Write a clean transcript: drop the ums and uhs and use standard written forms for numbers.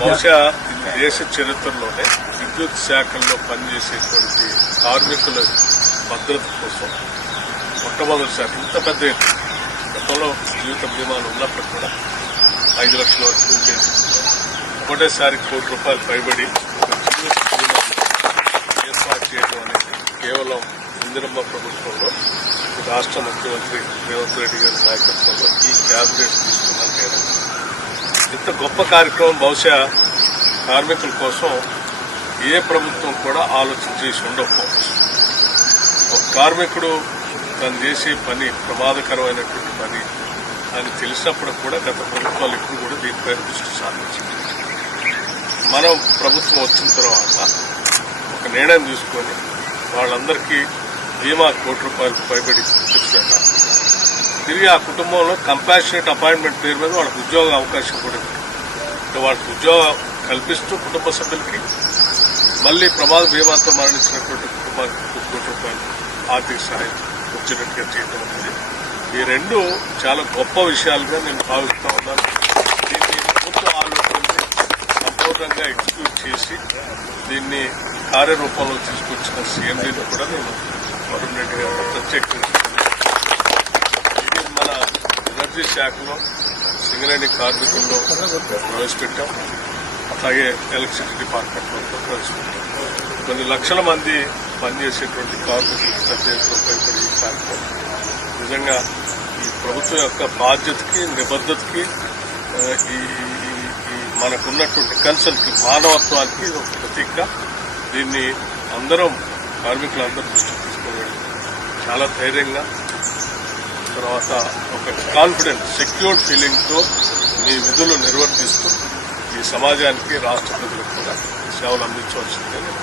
బహుశా దేశ చరిత్రలోనే విద్యుత్ శాఖల్లో పనిచేసేటువంటి కార్మికుల భద్రత కోసం మొట్టమొదటిసారి ఇంత పెద్ద ఎత్తున గతంలో జీవిత బీమాలు ఉన్నప్పుడు కూడా 5 లక్షల వరకు ఉండేది. ఒకటేసారి ₹1 కోటి పైబడి ఒక జీవిత బీమా ఏర్పాటు చేయడం అనేది కేవలం ఇందిరమ్మ ప్రభుత్వంలో రాష్ట్ర ముఖ్యమంత్రి రేవంత్ రెడ్డి గారి నాయకత్వంలో ఈ క్యాబినెట్ తీసుకున్నారు. ఇంత గొప్ప కార్యక్రమం బహుశా కార్మికుల కోసం ఏ ప్రభుత్వం కూడా ఆలోచన చేసి ఉండకపోవచ్చు. ఒక కార్మికుడు తను చేసే పని ప్రమాదకరమైనటువంటి పని అని తెలిసినప్పుడు కూడా గత ప్రభుత్వాలు ఇప్పుడు కూడా దీనిపై దృష్టి సారించింది. మనం ప్రభుత్వం వచ్చిన తర్వాత ఒక నిర్ణయం తీసుకొని వాళ్ళందరికీ బీమా ₹1 కోటి పైబడి తెచ్చిపెట్టాలి. తిరిగి ఆ కుటుంబంలో కంపాషనేట్ అపాయింట్మెంట్ పేరు మీద వాళ్ళకి ఉద్యోగ అవకాశం కూడా ఉంది. వాళ్ళకి ఉద్యోగం కల్పిస్తూ కుటుంబ సభ్యులకి మళ్లీ ప్రమాద బీమాతో మరణించినటువంటి కుటుంబానికి ₹1 కోటి ఆర్థిక సహాయం వచ్చేటట్టుగా చేయడం అనేది ఈ రెండు చాలా గొప్ప విషయాలుగా నేను భావిస్తా ఉన్నాను. దీన్ని ప్రభుత్వ ఆలోచనని సంపూర్ణంగా ఎగ్జిక్యూట్ చేసి దీన్ని కార్యరూపంలో తీసుకొచ్చిన సీఎండీని కూడా నేను వరుణ్ రెడ్డి గారు ప్రత్యేకంగా ఇది మన ఎనర్జీ శాఖలో సింగరేణి కార్మికుల్లో ప్రవేశపెట్టాం. అలాగే ఎలక్ట్రిసిటీ డిపార్ట్మెంట్లో ప్రవేశపెట్టాం. కొన్ని లక్షల మంది పనిచేసేటువంటి కార్మికులకు పెద్ద ఎత్తున ఉపయోగపడే ఈ కార్యక్రమం నిజంగా ఈ ప్రభుత్వం యొక్క బాధ్యతకి నిబద్ధతకి ఈ మనకున్నటువంటి కన్సర్న్కి మానవత్వానికి ఒక ప్రతీక. దీన్ని అందరం కార్మికులందరూ దృష్టికి తీసుకోవాలి. చాలా ధైర్యంగా తర్వాత ఒక కాన్ఫిడెంట్ సెక్యూర్డ్ ఫీలింగ్తో మీ విధులు నిర్వర్తిస్తూ ఈ సమాజానికి రాష్ట్ర ప్రజలకు కూడా సేవలు అందించవలసిందే నేను